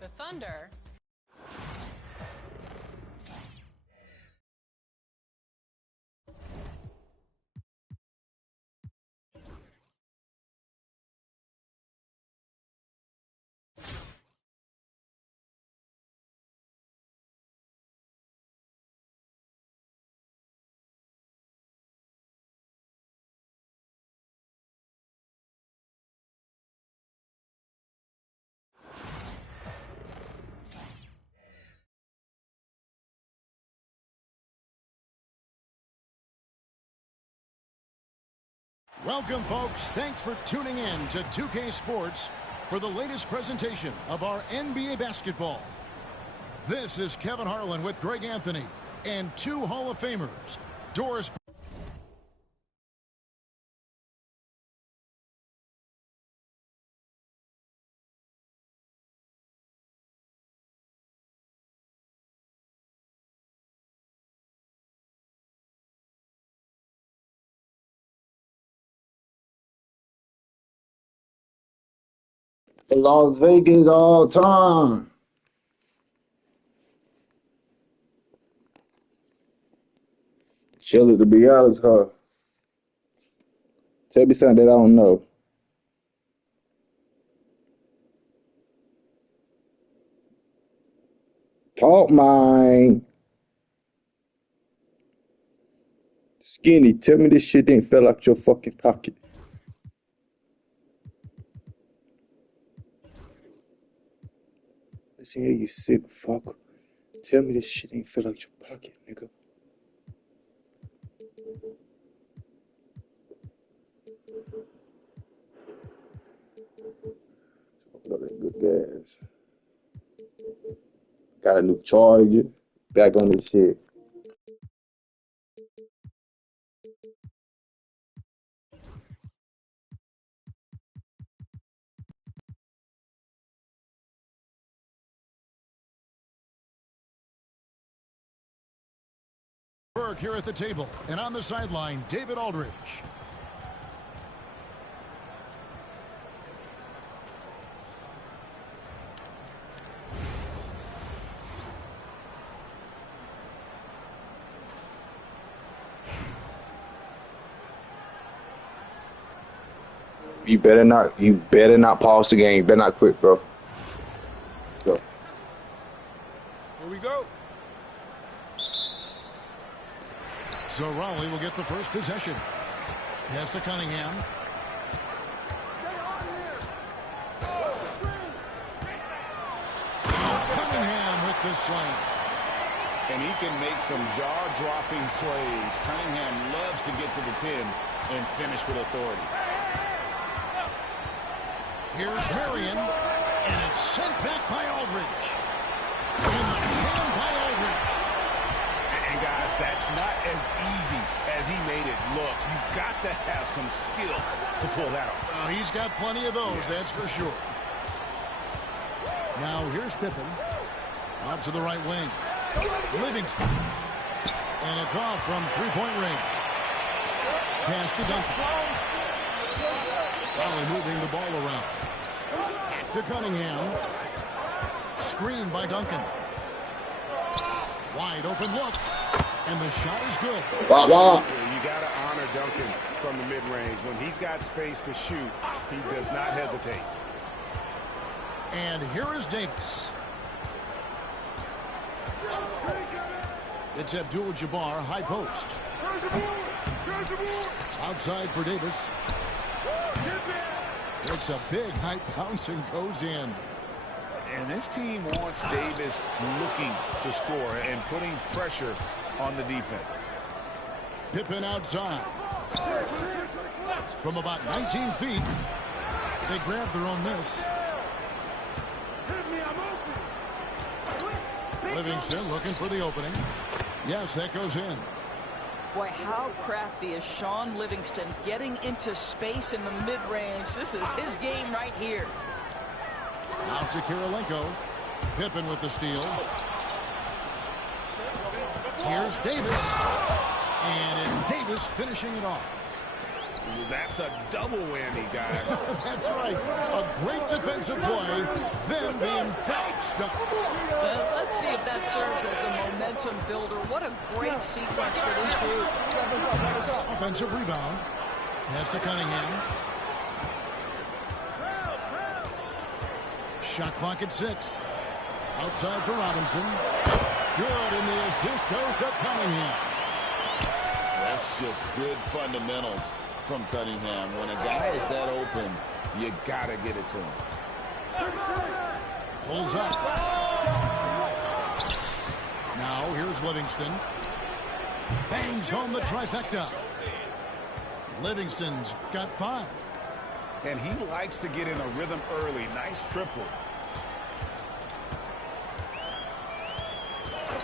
The Thunder. Welcome, folks. Thanks for tuning in to 2K Sports for the latest presentation of our NBA basketball. This is Kevin Harlan with Greg Anthony and two Hall of Famers, Doris. Las Vegas all time. Chilly, to be honest, huh? Tell me something that I don't know. Talk mine. Skinny, tell me this shit didn't fell out your fucking pocket. Listen here, you sick fuck. Tell me this shit ain't fell out your pocket, nigga. Got that good gas. Got a new charger. Back on this shit. Burke here at the table, and on the sideline, David Aldridge. You better not pause the game. You better not quit, bro. Let's go. Here we go. So Raleigh will get the first possession. Pass to Cunningham. Cunningham with the slam. And he can make some jaw-dropping plays. Cunningham loves to get to the 10 and finish with authority. Here's Marion, and it's sent back by Aldridge. And the jam by Aldridge. And guys, that's not as easy as he made it look. You've got to have some skills to pull that off. He's got plenty of those, that's for sure. Now here's Pippen. Out to the right wing. Livingston. And it's off from three-point range. Pass to Duncan. Raleigh moving the ball around. To Cunningham. Screen by Duncan. Wide open look. And the shot is good. Wah, wah. You got to honor Duncan from the mid-range. When he's got space to shoot, he does not hesitate. And here is Davis. It's Abdul-Jabbar, high post. Outside for Davis. It's a big high bounce and goes in. And this team wants Davis looking to score and putting pressure on the defense. Pippen outside. From about 19 feet, they grab their own miss. Livingston looking for the opening. Yes, that goes in. Boy, how crafty is Sean Livingston getting into space in the mid-range. This is his game right here. Out to Kirilenko. Pippen with the steal. Here's Davis. And it's Davis finishing it off. That's a double whammy, guys. That's right. A great defensive play. Then the emphatic up. Let's see if that serves as a momentum builder. What a great sequence for this group. Offensive rebound. Pass to Cunningham. Shot clock at 6. Outside for Robinson. Good, and the assist goes to Cunningham. That's just good fundamentals from Cunningham. When a guy is that open, you got to get it to him. Pulls up. Now here's Livingston. Bangs home the trifecta. Livingston's got 5. And he likes to get in a rhythm early. Nice triple.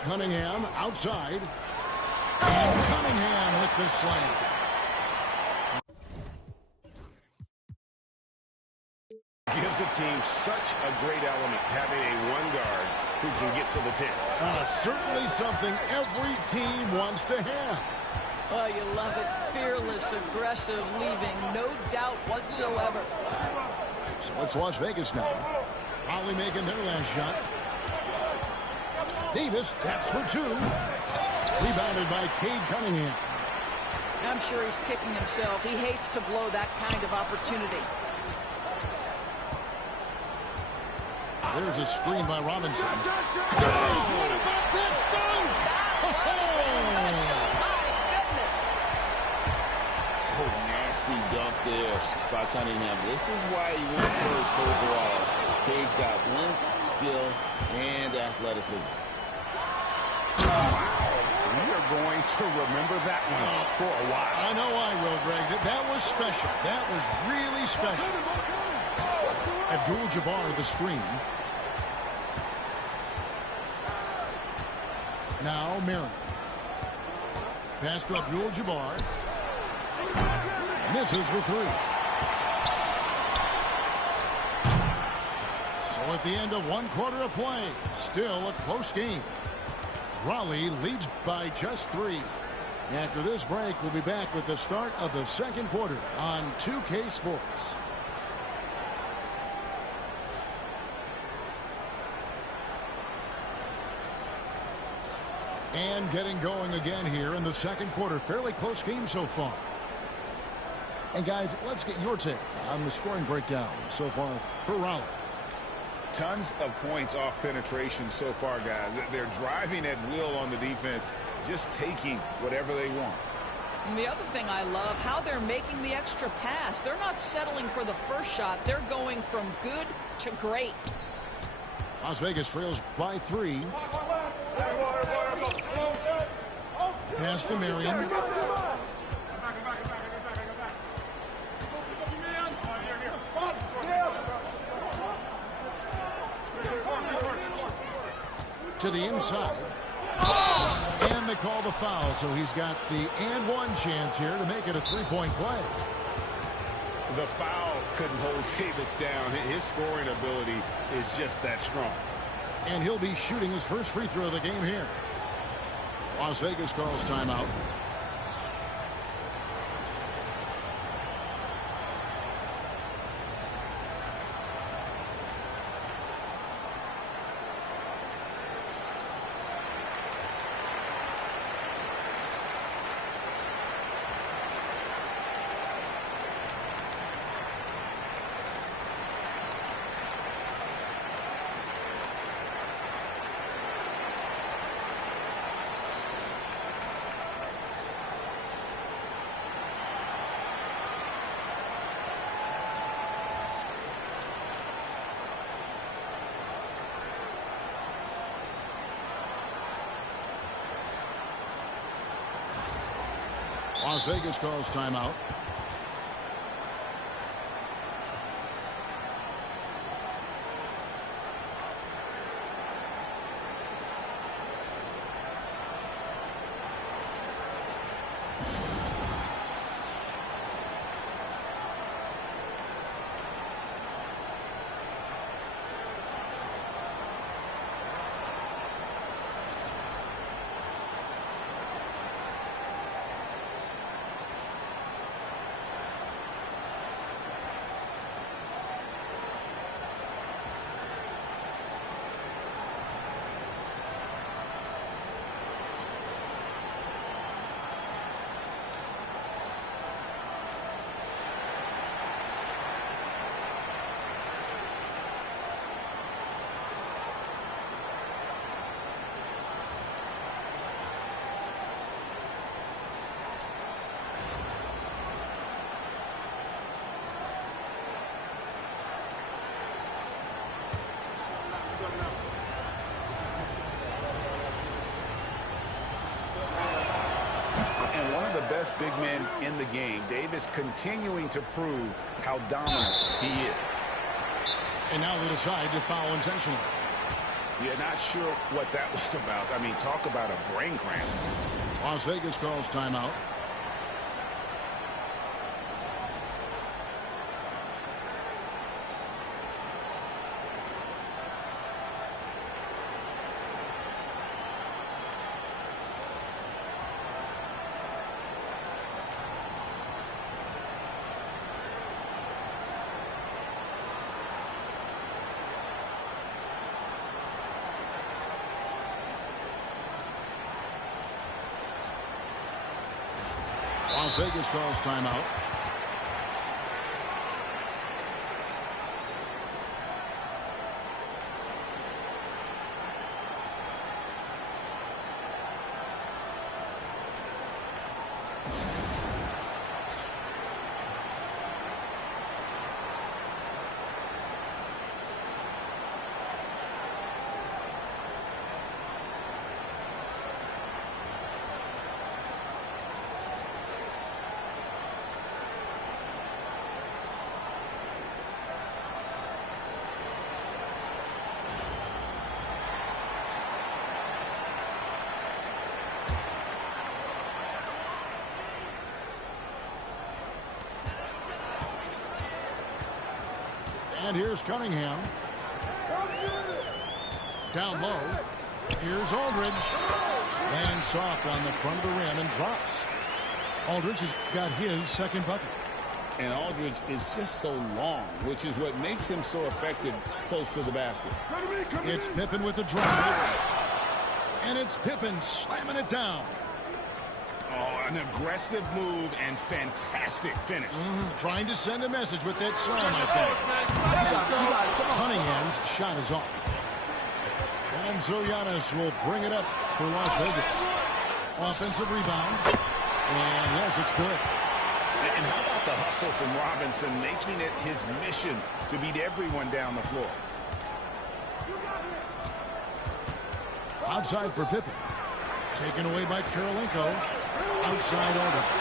Cunningham outside. And Cunningham with the slam. Gives the team such a great element having a one guard who can get to the 10. Certainly something every team wants to have. Oh, you love it. Fearless, aggressive, leaving no doubt whatsoever. So it's Las Vegas now. Probably making their last shot. Davis, that's for 2. Rebounded by Cade Cunningham. I'm sure he's kicking himself. He hates to blow that kind of opportunity. There's a screen by Robinson. What about that dunk? Oh, nasty dunk there by Cunningham. This is why he went first overall. Cade's got length, skill, and athleticism. We are going to remember that one for a while. I know I will, Greg. That was special. That was really special. Abdul-Jabbar the screen. Now Marion. Pass to Abdul-Jabbar. Misses the 3. So at the end of 1 quarter of play, still a close game. Raleigh leads by just 3. After this break, we'll be back with the start of the second quarter on 2K Sports. And getting going again here in the second quarter. Fairly close game so far. And guys, let's get your take on the scoring breakdown so far for Raleigh. Tons of points off penetration so far, guys. They're driving at will on the defense, just taking whatever they want. And the other thing I love, how they're making the extra pass. They're not settling for the first shot. They're going from good to great. Las Vegas trails by 3. Pass to Marion. To the inside. And they call the foul, so he's got the and 1 chance here to make it a 3-point play. The foul couldn't hold Davis down. His scoring ability is just that strong. And he'll be shooting his first free throw of the game here. Las Vegas calls timeout. Las Vegas calls timeout. the best big men in the game. Davis continuing to prove how dominant he is. And now they decide to foul intentionally. Yeah, not sure what that was about. I mean, talk about a brain cramp. Las Vegas calls timeout. Las Vegas calls timeout. And here's Cunningham. Down low. Here's Aldridge. Lands soft on the front of the rim and drops. Aldridge has got his second bucket. And Aldridge is just so long, which is what makes him so effective close to the basket. It's Pippen with the drive. And it's Pippen slamming it down. Oh, an aggressive move and fantastic finish. Trying to send a message with that slam, I think. Cunningham's shot is off. And so Giannis will bring it up for Las Vegas. Offensive rebound. And yes, it's good. And how about the hustle from Robinson, making it his mission to beat everyone down the floor. Outside for Pippen. Taken away by Karolinko. Outside Aldridge.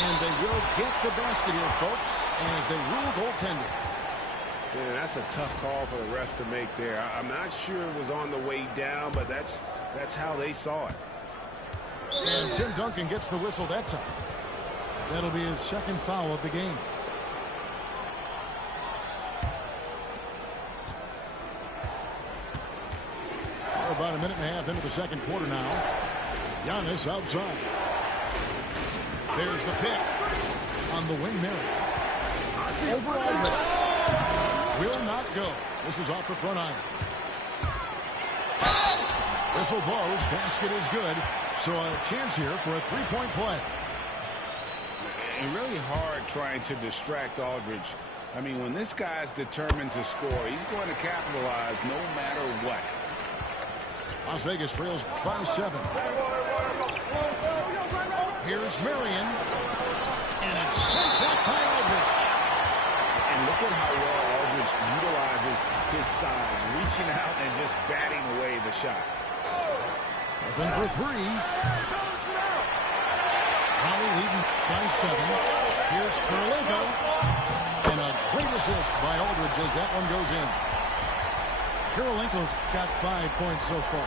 And they will get the basket here, folks, as they rule goaltending. Yeah, that's a tough call for the refs to make there. I'm not sure it was on the way down, but that's how they saw it. And Tim Duncan gets the whistle that time. That'll be his second foul of the game. We're about a minute and a half into the second quarter now. Giannis outside. There's the pick on the wing mirror. Over Aldridge. Will not go. This is off the front iron. Whistle blows. Basket is good. So a chance here for a three-point play. And really hard trying to distract Aldridge. I mean, when this guy's determined to score, he's going to capitalize no matter what. Las Vegas trails by 7. Here's Marion. And it's sent back by Aldridge. And look at how well Aldridge utilizes his size, reaching out and just batting away the shot. Open for 3. Raleigh leading by 7. Here's Karolinko. And a great assist by Aldridge as that one goes in. Karolinko's got 5 points so far.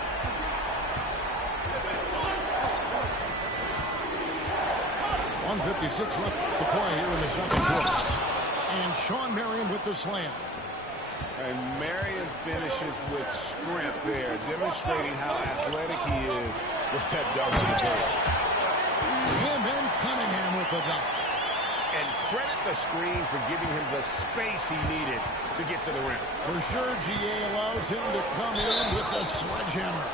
.156 left to play here in the second quarter. And Sean Marion with the slam. And Marion finishes with strength there, demonstrating how athletic he is with that dunk to the goal. And then Cunningham with the dunk. And credit the screen for giving him the space he needed to get to the rim. For sure, GA allows him to come in with the sledgehammer.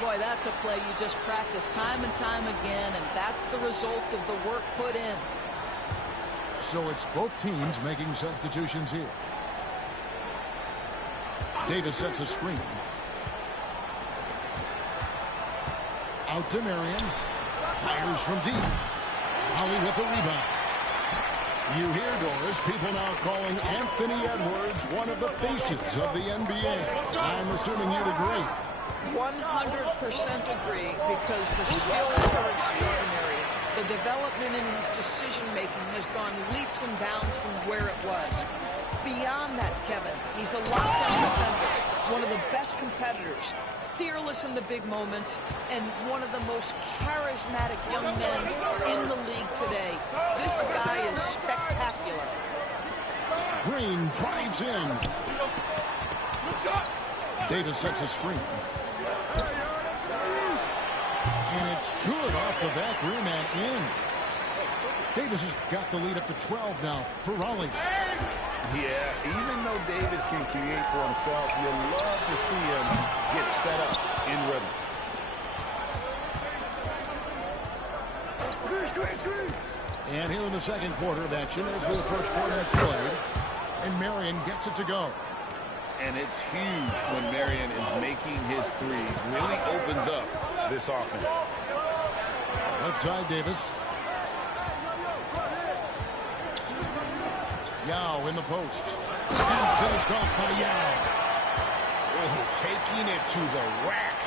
Boy, that's a play you just practice time and time again, and that's the result of the work put in. So it's both teams making substitutions here. Davis sets a screen. Out to Marion. Fires from deep. Holly with the rebound. You hear, Doris, people now calling Anthony Edwards one of the faces of the NBA. I'm assuming you'd agree. 100% agree, because the skills are extraordinary. The development in his decision-making has gone leaps and bounds from where it was. Beyond that, Kevin, he's a lockdown defender, one of the best competitors, fearless in the big moments, and one of the most charismatic young men in the league today. This guy is spectacular. Green drives in. Davis sets a screen. And it's good off the back rim and in. Davis has got the lead up to 12 now for Raleigh. Yeah, even though Davis can create for himself, you'll love to see him get set up in rhythm. And here in the second quarter of action as we approach 4 minutes played. And Marion gets it to go. And it's huge when Marion is making his threes. Really opens up this offense. Left side, Davis. Yao in the post. And finished off by Yao. Oh, taking it to the rack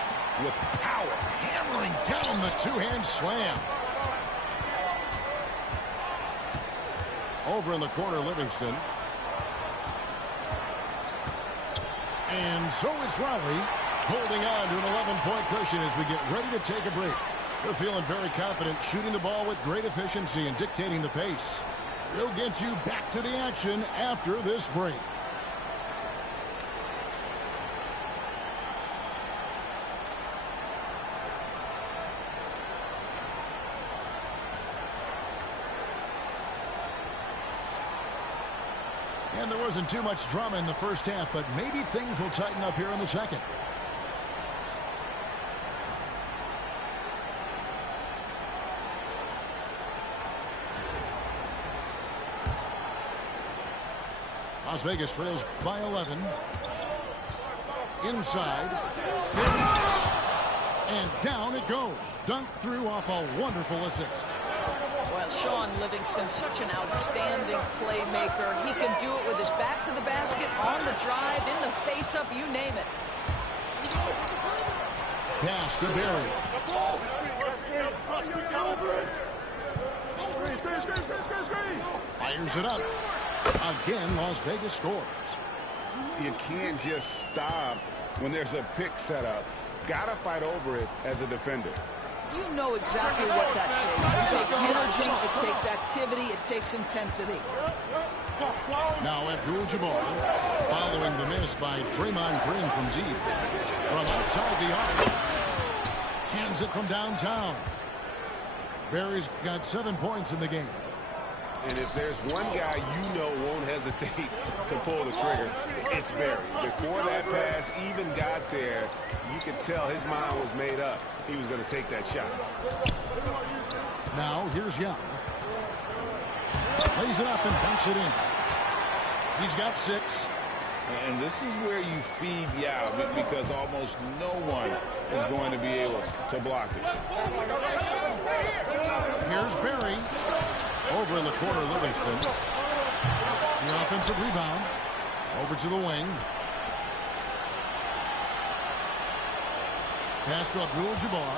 with power. Hammering down the two-hand slam. Over in the corner, Livingston. And so it's Raleigh holding on to an 11-point cushion as we get ready to take a break. They're feeling very confident, shooting the ball with great efficiency and dictating the pace. We'll get you back to the action after this break. And there wasn't too much drama in the first half, but maybe things will tighten up here in the second. Las Vegas trails by 11. Inside. And down it goes. Dunked through off a wonderful assist. Well, Sean Livingston, such an outstanding playmaker. He can do it with his back to the basket, on the drive, in the face-up, you name it. Pass to Barry. Fires it up. Again, Las Vegas scores. You can't just stop when there's a pick set up. Gotta fight over it as a defender. You know exactly what that takes. It takes energy, it takes activity, it takes intensity. Now Abdul-Jabbar following the miss by Draymond Green from deep. From outside the arc. Cans it from downtown. Barry's got 7 points in the game. And if there's one guy you know won't hesitate to pull the trigger, it's Barry. Before that pass even got there, you could tell his mind was made up. He was going to take that shot. Now here's Young. Lays it up and bunks it in. He's got 6. And this is where you feed Yao because almost no one is going to be able to block it. Here's Barry. Over in the corner, Livingston. The offensive rebound. Over to the wing. Pass to Abdul-Jabbar.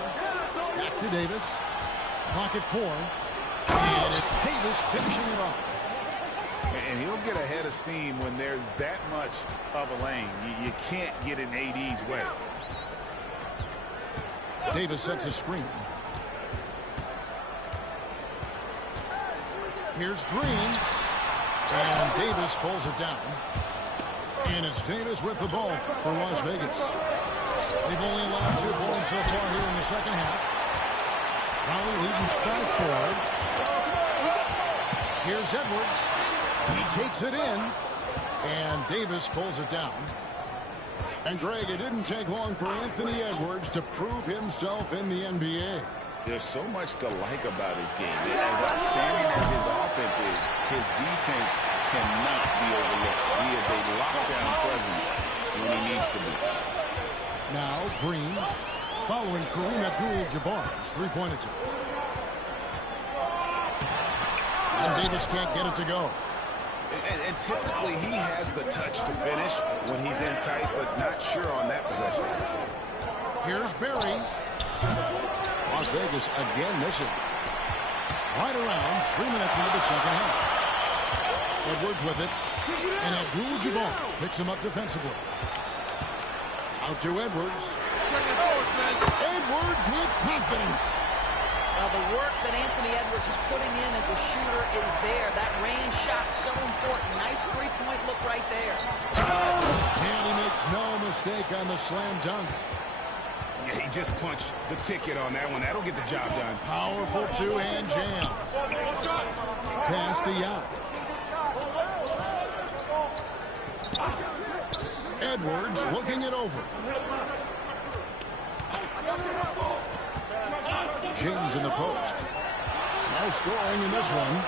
Back to Davis. Pocket 4. And it's Davis finishing it off. And he'll get a head of steam when there's that much of a lane. You can't get in AD's way. Davis sets a screen. Here's Green. And Davis pulls it down. And it's Davis with the ball for Las Vegas. They've only allowed 2 points so far here in the second half. Raleigh leading by 4. Here's Edwards. He takes it in. And Davis pulls it down. And Greg, it didn't take long for Anthony Edwards to prove himself in the NBA. There's so much to like about his game. As outstanding as his offense is, his defense cannot be overlooked. He is a lockdown presence when he needs to be. Now Green following Kareem Abdul-Jabbar's three-point attempt. And Davis can't get it to go. And typically he has the touch to finish when he's in tight, but not sure on that possession. Here's Barry. Las Vegas again missing. Right around 3 minutes into the second half. Edwards with it. And Abdul-Jabbar picks him up defensively. Out to Edwards. Edwards with confidence. Well, the work that Anthony Edwards is putting in as a shooter is there. That range shot so important. Nice three-point look right there. And he makes no mistake on the slam dunk. Yeah, he just punched the ticket on that one. That'll get the job done. Powerful two-hand jam. Pass to Yao. Edwards looking it over. James in the post. No scoring in this one.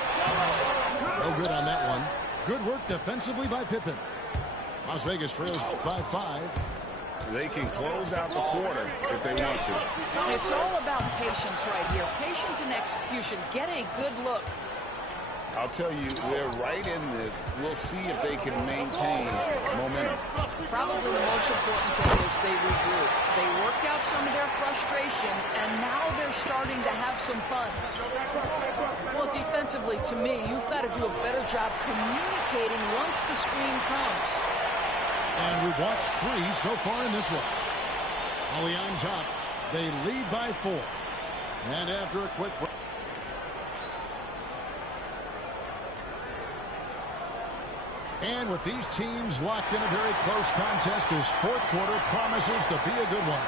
No good on that one. Good work defensively by Pippen. Las Vegas trails by 5. They can close out the quarter if they want to. It's all about patience right here. Patience and execution. Get a good look. I'll tell you, they're right in this. We'll see if they can maintain momentum. Probably the most important thing is they regroup. They worked out some of their frustrations, and now they're starting to have some fun. Well, defensively, to me, you've got to do a better job communicating once the screen comes. And we've watched 3 so far in this one. Ollie on top. They lead by 4. And after a quick break. And with these teams locked in a very close contest, this fourth quarter promises to be a good one.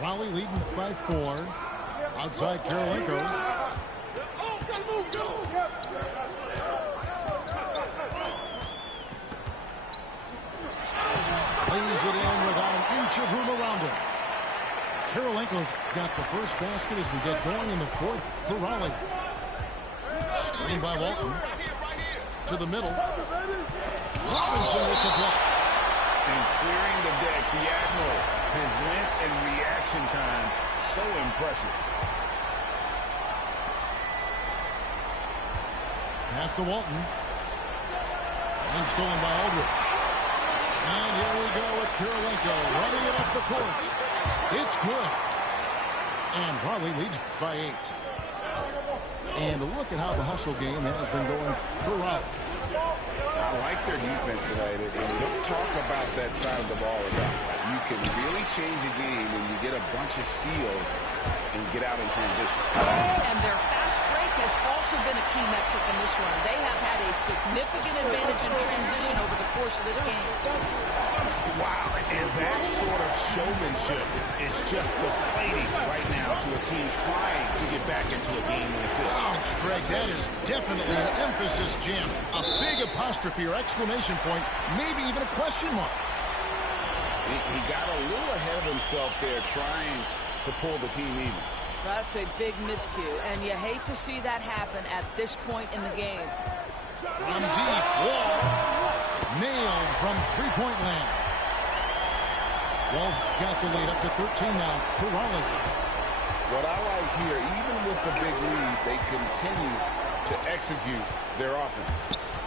Raleigh leading by 4. Outside Karolinko. Lays it in without an inch of room around him. Karolinko's got the first basket as we get going in the fourth for Raleigh. Screen by Walton. To the middle. Robinson with the block. And clearing the deck, the Admiral. His length and reaction time, so impressive. Pass to Walton. And stolen by Aldridge. And here we go with Karolinko running it up the court. It's good. And Raleigh leads by 8. And look at how the hustle game has been going for Raleigh. I like their defense tonight, and we don't talk about that side of the ball enough. You can really change a game when you get a bunch of steals and get out in transition. And their fast break has also been a key metric in this one. They have had a significant advantage in transition over the course of this game. Wow, and that sort of showmanship is just deflating right now to a team trying to get back into a game like this. Ouch, Greg, that is definitely an emphasis jam. A big apostrophe or exclamation point, maybe even a question mark. He got a little ahead of himself there trying to pull the team even. That's a big miscue, and you hate to see that happen at this point in the game. From deep, Wall. Nailed from three-point land. Wall's got the lead up to 13 now for Raleigh. What I like here, even with the big lead, they continue to execute their offense.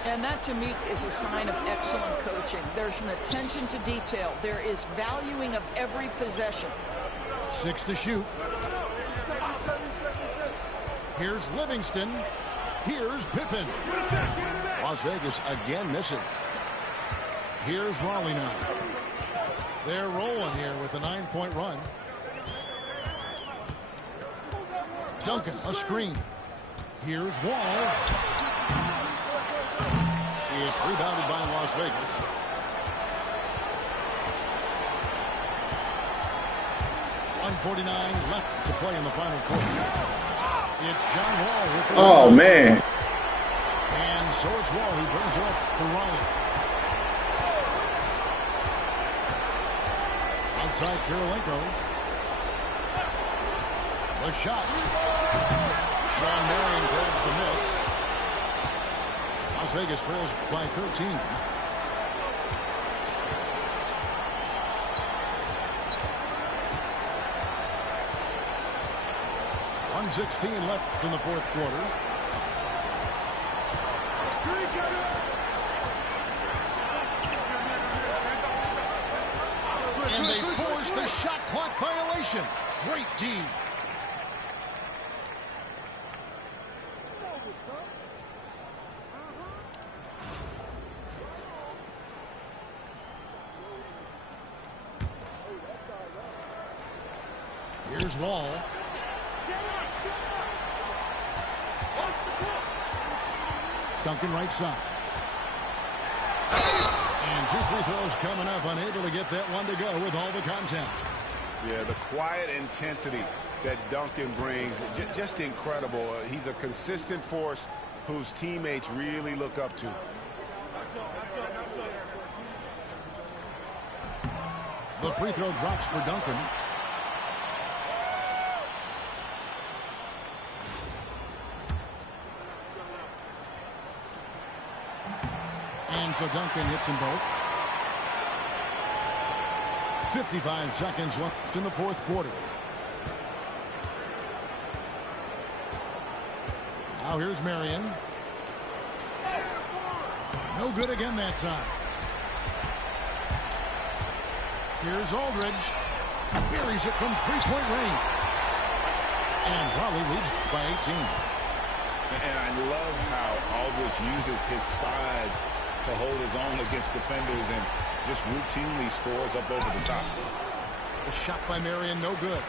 And that, to me, is a sign of excellent coaching. There's an attention to detail. There is valuing of every possession. 6 to shoot. Here's Livingston. Here's Pippen. Las Vegas again missing. Here's Raleigh now. They're rolling here with a 9-point run. Duncan, a screen. Here's Wall. It's rebounded by Las Vegas. .149 left to play in the final quarter. It's John Wall with the Oh, man. And so it's Wall who brings it up for Raleigh. Outside Karolinko. The shot. Sean Marion grabs the miss. Las Vegas trails by 13. .116 left in the fourth quarter. force the shot clock violation. Great D. Here's Wall. Duncan right side. And 2 free throws coming up. Unable to get that one to go with all the contact. Yeah, the quiet intensity that Duncan brings, just incredible. He's a consistent force whose teammates really look up to. The free throw drops for Duncan. And so Duncan hits them both. 55 seconds left in the fourth quarter. Now here's Marion. No good again that time. Here's Aldridge. Buries it from three-point range. And Raleigh leads by 18. And I love how Aldridge uses his size to hold his own against defenders and just routinely scores up over the top. A shot by Marion, no good.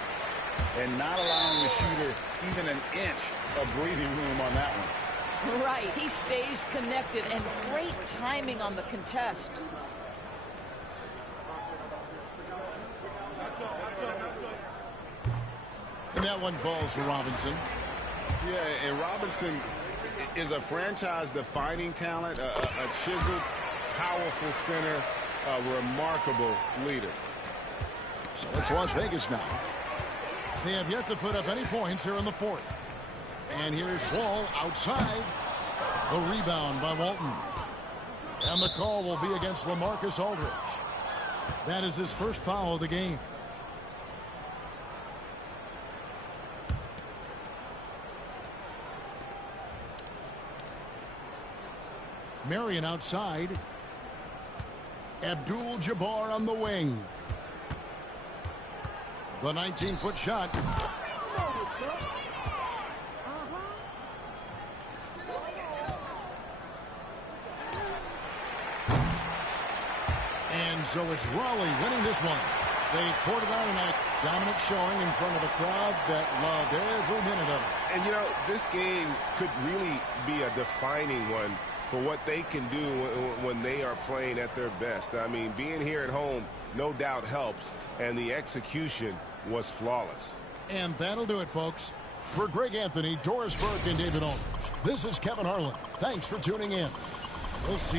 And not allowing the shooter even an inch of breathing room on that one. Right, he stays connected, and great timing on the contest. And that one falls for Robinson. Yeah, and Robinson is a franchise-defining talent, a chiseled, powerful center, a remarkable leader. So it's Las Vegas now. They have yet to put up any points here in the fourth. And here's Wall outside. The rebound by Walton. And the call will be against LaMarcus Aldridge. That is his first foul of the game. Marion outside. Abdul-Jabbar on the wing. The 19-foot shot. And so it's Raleigh winning this one. They poured it out tonight. Dominant showing in front of a crowd that loved every minute of it. And, you know, this game could really be a defining one for what they can do when they are playing at their best. I mean, being here at home no doubt helps, and the execution was flawless. And that'll do it, folks. For Greg Anthony, Doris Burke, and David Aldridge, this is Kevin Harlan. Thanks for tuning in. We'll see you.